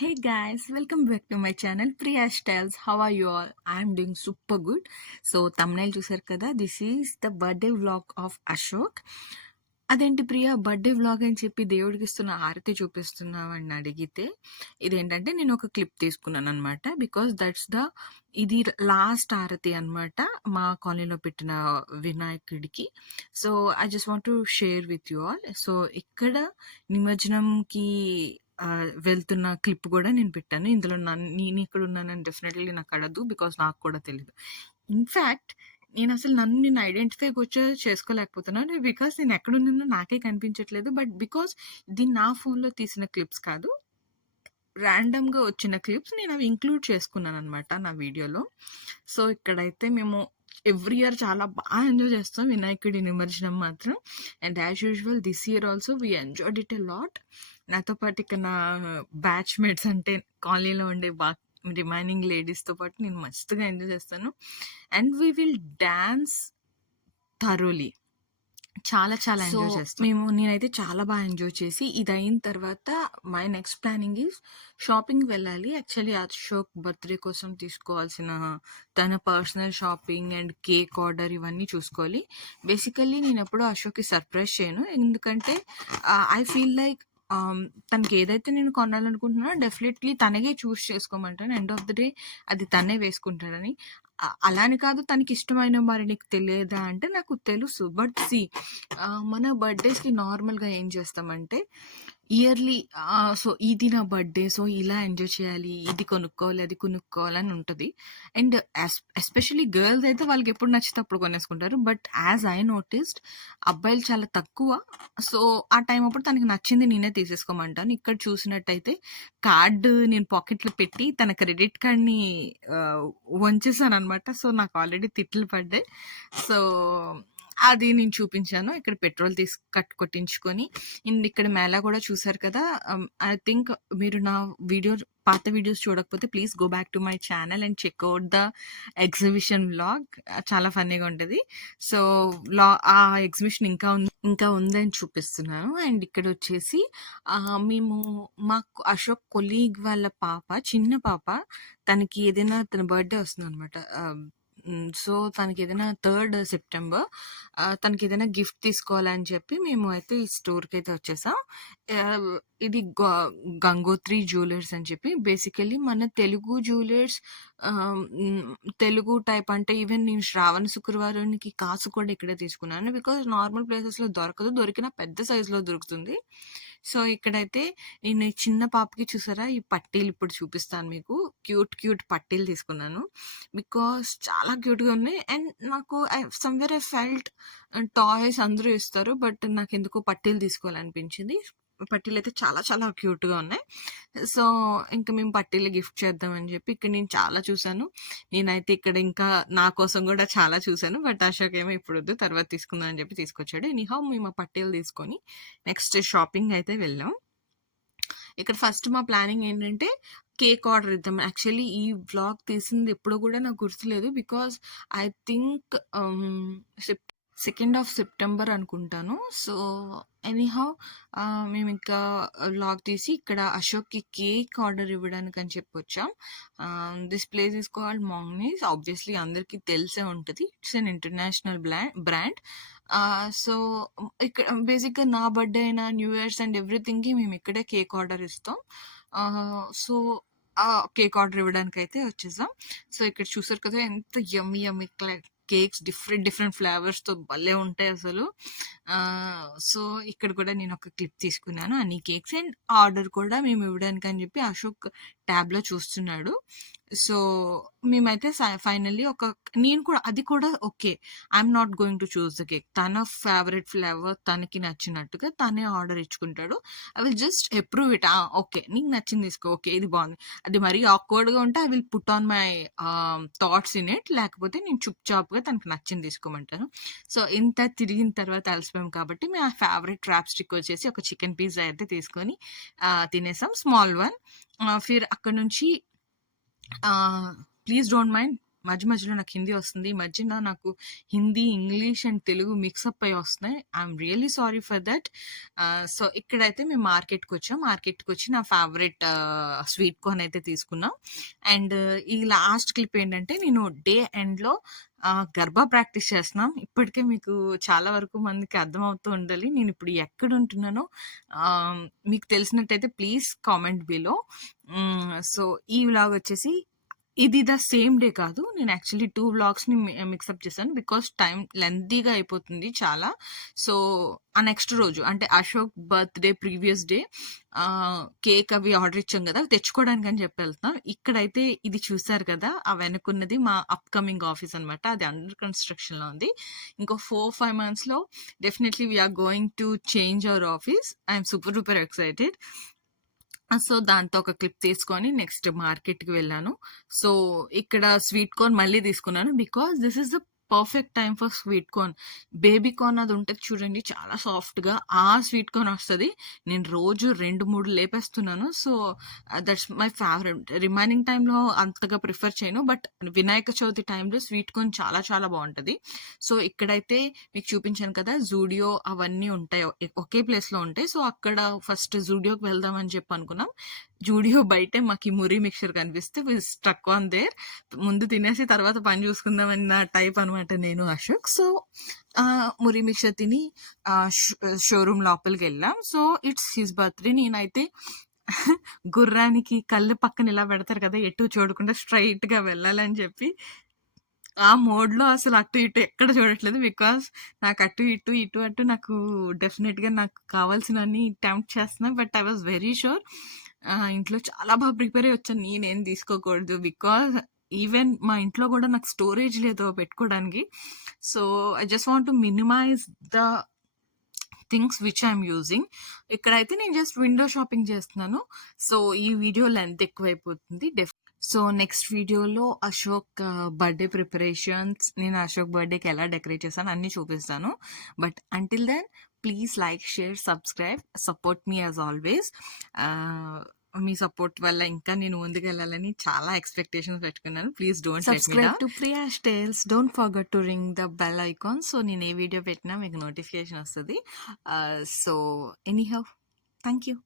Hey guys, welcome back to my channel Priya Styles. How are you all? I am doing super good. So thumbnail చూసారు కదా, this is the birthday vlog of Ashok. అదేంటి Priya birthday vlog అని చెప్పి దేవుడికి ఇస్తున్న హారతి చూపిస్తున్నావు అని అడిగితే, ఇదేంటంటే నేను ఒక క్లిప్ తీసుకున్నాను అనమాట. బికాస్ దట్స్ ద ఇది లాస్ట్ హారతి అనమాట మా కాలనీలో పెట్టిన వినాయకుడికి. So I just want to share with you all. So ఇక్కడ నిమజ్జనంకి వెళ్తున్న క్లిప్ కూడా నేను పెట్టాను. ఇందులో నేను ఇక్కడ ఉన్నానని డెఫినెట్లీ నాకు అడగదు, బికాస్ నాకు కూడా తెలియదు. ఇన్ఫ్యాక్ట్ నేను అసలు నేను ఐడెంటిఫై కూడా చేసుకోలేకపోతున్నాను, బికాస్ నేను ఎక్కడున్నానో నాకే కనిపించట్లేదు. బట్ బికాస్ ఇది నా ఫోన్లో తీసిన క్లిప్స్ కాదు, ర్యాండమ్గా వచ్చిన క్లిప్స్ నేను అవి ఇంక్లూడ్ చేసుకున్నాను అనమాట నా వీడియోలో. సో ఇక్కడైతే మేము ఎవ్రీ ఇయర్ చాలా బాగా ఎంజాయ్ చేస్తాం వినాయకుడి నిమజ్జనం మాత్రం. And as usual this year also we enjoyed it a lot. నాతో పాటు ఇక నా బ్యాచ్ మేట్స్ అంటే కాలనీలో ఉండే రిమైనింగ్ లేడీస్తో పాటు నేను మస్తుగా ఎంజాయ్ చేస్తాను. And we will dance thoroughly. చాలా చాలా ఎంజాయ్ చేస్తాం నేనైతే చాలా బాగా ఎంజాయ్ చేసి ఇది అయిన తర్వాత my next planning is shopping వెళ్ళాలి. యాక్చువల్లీ అశోక్ బర్త్డే కోసం తీసుకోవాల్సిన తన personal shopping and cake order ఇవన్నీ చూసుకోవాలి. బేసికల్లీ నేను ఎప్పుడూ అశోక్కి సర్ప్రైజ్ చేయను, ఎందుకంటే ఐ ఫీల్ లైక్ తనకి ఏదైతే నేను కొనాలనుకుంటున్నానో డెఫినెట్లీ తనకే చూస్ చేసుకోమంటాను. ఎండ్ ఆఫ్ ద డే అది తనే వేసుకుంటాడని. అలాని కాదు తనకి ఇష్టమైన మరి నీకు తెలియదా అంటే నాకు తెలుసు. బట్ మన బర్త్డేస్కి నార్మల్గా ఏం చేస్తామంటే ఇయర్లీ సో ఇది నా బర్త్డే, సో ఇలా ఎంజాయ్ చేయాలి, ఇది కొనుక్కోవాలి అది కొనుక్కోవాలని ఉంటుంది. అండ్ ఎస్పెషలీ గర్ల్స్ అయితే వాళ్ళకి ఎప్పుడు నచ్చితే అప్పుడు కొనేసుకుంటారు. బట్ యాజ్ ఐ నోటిస్డ్ అబ్బాయిలు చాలా తక్కువ. సో ఆ టైం అప్పుడు తనకి నచ్చింది నేనే తీసేసుకోమంటాను. ఇక్కడ చూసినట్టయితే కార్డు నేను పాకెట్లో పెట్టి తన క్రెడిట్ కార్డ్ని వంచేసాను అనమాట. సో నాకు ఆల్రెడీ తిట్లు పడ్డాయి. సో అది నేను చూపించాను. ఇక్కడ పెట్రోల్ కొట్టించుకొని. ఇక్కడ మేళా కూడా చూసారు కదా. ఐ థింక్ మీరు నా పాత వీడియోస్ చూడకపోతే please go back to my channel and checkout the exhibition vlog. చాలా ఫన్నీగా ఉంటుంది. సో ఆ ఎగ్జిబిషన్ ఇంకా ఉందని చూపిస్తున్నాను. అండ్ ఇక్కడ వచ్చేసి మాకు అశోక్ కొలీగ్ వాళ్ళ పాప, చిన్న పాప, తనకి ఏదైనా తన బర్త్డే వస్తుంది అనమాట. సో తనకి ఏదైనా 3rd సెప్టెంబర్ తనకి ఏదైనా గిఫ్ట్ తీసుకోవాలని చెప్పి మేము అయితే ఈ స్టోర్కి అయితే వచ్చేసాం. ఇది గంగోత్రి జ్యువెలర్స్ అని చెప్పి బేసికలీ మన తెలుగు జ్యువెలర్స్, తెలుగు టైప్ అంటే ఈవెన్ నేను శ్రావణ శుక్రవారానికి కాసు కూడా ఇక్కడే తీసుకున్నాను. బికాజ్ నార్మల్ ప్లేసెస్లో దొరకదు, దొరికిన పెద్ద సైజులో దొరుకుతుంది. సో ఇక్కడైతే నేను ఈ చిన్న పాపకి చూసారా ఈ పట్టీలు ఇప్పుడు చూపిస్తాను మీకు. క్యూట్ పట్టీలు తీసుకున్నాను బికాస్ చాలా క్యూట్గా ఉన్నాయి. అండ్ నాకు సమ్వేర్ ఐ ఫెల్ట్ టాయ్స్ అందరూ ఇస్తారు, బట్ నాకు ఎందుకో పట్టీలు తీసుకోవాలనిపించింది. పట్టీలు అయితే చాలా చాలా క్యూట్గా ఉన్నాయి. సో ఇంకా మేము పట్టీలు గిఫ్ట్ చేద్దామని చెప్పి ఇక్కడ నేను చాలా చూసాను. నేనైతే ఇక్కడ ఇంకా నా కోసం కూడా చాలా చూసాను. బట్ అశోక్ ఏమో ఇప్పుడు వద్దు తర్వాత తీసుకుందాం అని చెప్పి తీసుకొచ్చాడు. ఎనీహౌ మేము ఆ పట్టీలు తీసుకొని నెక్స్ట్ షాపింగ్ అయితే వెళ్ళాం. ఇక్కడ ఫస్ట్ మా ప్లానింగ్ ఏంటంటే కేక్ ఆర్డర్ ఇద్దాం. యాక్చువల్లీ ఈ వ్లాగ్ తీసింది ఎప్పుడో కూడా నాకు గుర్తులేదు, because I think 2nd of September అనుకుంటాను. సో ఎనీహౌ మేము ఇంకా వ్లాగ్ తీసి ఇక్కడ అశోక్కి కేక్ ఆర్డర్ ఇవ్వడానికి అని చెప్పి వచ్చాం. This place is called మాంగ్నీస్. Obviously అందరికీ తెలిసే ఉంటుంది, it's an international brand. So ఇక్కడ బేసిక్గా నా బర్త్డే అయినా న్యూ ఇయర్స్ అండ్ ఎవ్రీథింగ్కి మేము ఇక్కడే కేక్ ఆర్డర్ ఇస్తాం. సో కేక్ ఆర్డర్ ఇవ్వడానికి అయితే వచ్చేసాం. సో ఇక్కడ చూసారు కదా ఎంత యమ్మీ కేక్స్, డిఫరెంట్ ఫ్లేవర్స్తో భలే ఉంటాయి అసలు. సో ఇక్కడ కూడా నేను ఒక క్లిప్ తీసుకున్నాను అన్ని కేక్స్. అండ్ ఆర్డర్ కూడా మేము ఇవ్వడానికి అని చెప్పి అశోక్ ట్యాబ్లో చూస్తున్నాడు. సో మేమైతే ఫైనల్లీ నేను కూడా అది కూడా okay, I'm not going to choose the cake. తన ఫేవరెట్ ఫ్లేవర్ తనకి నచ్చినట్టుగా తనే ఆర్డర్ ఇచ్చుకుంటాడు. I will just approve it. Okay నీకు నచ్చింది తీసుకో, ఓకే ఇది బాగుంది. అది మరీ ఆక్వర్డ్గా ఉంటే I will put on my thoughts in it, లేకపోతే నేను చాప్గా తనకు నచ్చింది తీసుకోమంటాను. సో ఇంత తిరిగిన తర్వాత అలసిపోయాం కాబట్టి మేము ఆ ఫేవరెట్ ట్రాప్ స్టిక్ వచ్చేసి ఒక చికెన్ పిజ్జా అయితే తీసుకొని తినేసాం, స్మాల్ వన్. ఫిర్ అక్కడ నుంచి ప్లీజ్ డోంట్ మైండ్ మధ్యలో నాకు హిందీ వస్తుంది. ఈ మధ్యన నాకు Hindi, English and Telugu mixup అయ్యి వస్తున్నాయి. I'm really sorry for that. So, ఇక్కడైతే మేము మార్కెట్‌కొచ్చాం. మార్కెట్‌కొచ్చి నా ఫేవరెట్ స్వీట్ కార్న్ అయితే తీసుకున్నాం. అండ్ ఈ లాస్ట్ క్లిప్ ఏంటంటే, నేను డే ఎండ్‌లో గర్బా ప్రాక్టీస్ చేస్తున్నాం. ఇప్పటికే మీకు చాలా వరకు మందికి అర్థమవుతూ ఉండాలి. నేనిప్పుడు ఎక్కడుంటున్నానో మీకు తెలిసినట్టయితే ప్లీజ్ కామెంట్ బిలో. సో, ఈ వ్లాగ్ వచ్చేసి ఇది ద సేమ్ డే కాదు. నేను యాక్చువల్లీ 2 వ్లాగ్స్‌ని మిక్సప్ చేశాను. బికాజ్ టైమ్ లెంతీగా అయిపోతుంది చాలా. సో, ఆ నెక్స్ట్ రోజు అంటే Ashok birthday previous day cake అవి ఆర్డర్ ఇచ్చాం గదా! అవి తెచ్చుకోవడానికని చెప్పి వెళ్తున్నాం. ఇక్కడైతే ఇది చూసారు కదా! ఆ వెనకున్నది మా అప్‌కమింగ్ ఆఫీస్ అనమాట. అది అండర్ కన్‌స్ట్రక్షన్‌లో ఉంది. ఇంకో 4, 5 మంత్స్‌లో definitely we are going to change our office. I'm super duper excited. So, దాంతో ఒక క్లిప్ తీసుకొని నెక్స్ట్ మార్కెట్‌కి వెళ్ళాను. సో, ఇక్కడ స్వీట్ కార్న్ మళ్ళీ తీసుకున్నాను. Because this is the perfect time for sweet corn. Baby corn అది ఉంటది చూడండి చాలా సాఫ్ట్‌గా. ఆ స్వీట్ కార్న్ వస్తది. నేను రోజు 2, 3 లేపేస్తున్నాను. So, that's my favourite. Remaining టైమ్‌లో అంతగా ప్రిఫర్ చేయను. బట్ వినాయక చవితి టైంలో స్వీట్ కార్న్ చాలా చాలా బావుంటది. సో, ఇక్కడైతే మీకు చూపించాను కదా! జూడియో అవన్నీ ఉంటాయి. ఒకే ప్లేస్‌లో ఉంటాయి. సో, అక్కడ ఫస్ట్ జూడియోకి వెళ్దాం అని చెప్పి అనుకున్నాం. జూడియో బయటే మాకు ఈ మురి మిక్చర్ కనిపిస్తే వి స్ట్రక్ ఆన్ దేర్. ముందు తినేసి తర్వాత పని చూసుకుందాం అన్న టైప్ అనమాట నేను, అశోక్. సో, మురి మిక్చర్ తిని షోరూమ్ లోపలికెళ్ళాం. So, it's his birthday. నేనైతే గుర్రానికి కళ్ళు పక్కన ఇలా పెడతారు కదా! ఎటు చూడకుండా స్ట్రెయిట్‌గా వెళ్ళాలని చెప్పి ఆ మోడ్‌లో అసలు అటు ఇటు ఎక్కడ చూడట్లేదు. బికాజ్ నాకు అటు ఇటు, ఇటు అటు నాకు డెఫినిట్‌గా నాకు కావాల్సినవన్నీ టెంప్ట్ చేస్తున్నా. But I was very sure ఇంట్లో చాలా బాగా ప్రిపేర్ అయ్యి వచ్చాను. నేనేం తీసుకోకూడదు. బికాజ్ ఈవెన్ మా ఇంట్లో కూడా నాకు స్టోరేజ్ లేదు పెట్టుకోవడానికి. So, I just want to minimize the things which I'm using. ఇక్కడైతే నేను జస్ట్ విండో షాపింగ్ చేస్తున్నాను. సో, ఈ వీడియో లెంత్ ఎక్కువైపోతుంది. సో, నెక్స్ట్ వీడియోలో అశోక్ బర్త్‌డే ప్రిపరేషన్స్, నేను అశోక్ బర్త్‌డేకి ఎలా డెకరేట్ చేశానో అన్నీ చూపిస్తాను. But until then please like, share, subscribe, support మీ యాజ్ ఆల్వేస్. మీ సపోర్ట్ వల్ల ఇంకా నేను ముందుకెళ్ళాలని చాలా ఎక్స్‌పెక్టేషన్స్ పెట్టుకున్నాను. Please don't let me subscribe down. To Priyash tales. Don't forget to ring the bell icon. So, నేను ఏ వీడియో పెట్టినా మీకు నోటిఫికేషన్ వస్తది. So, anyhow thank you.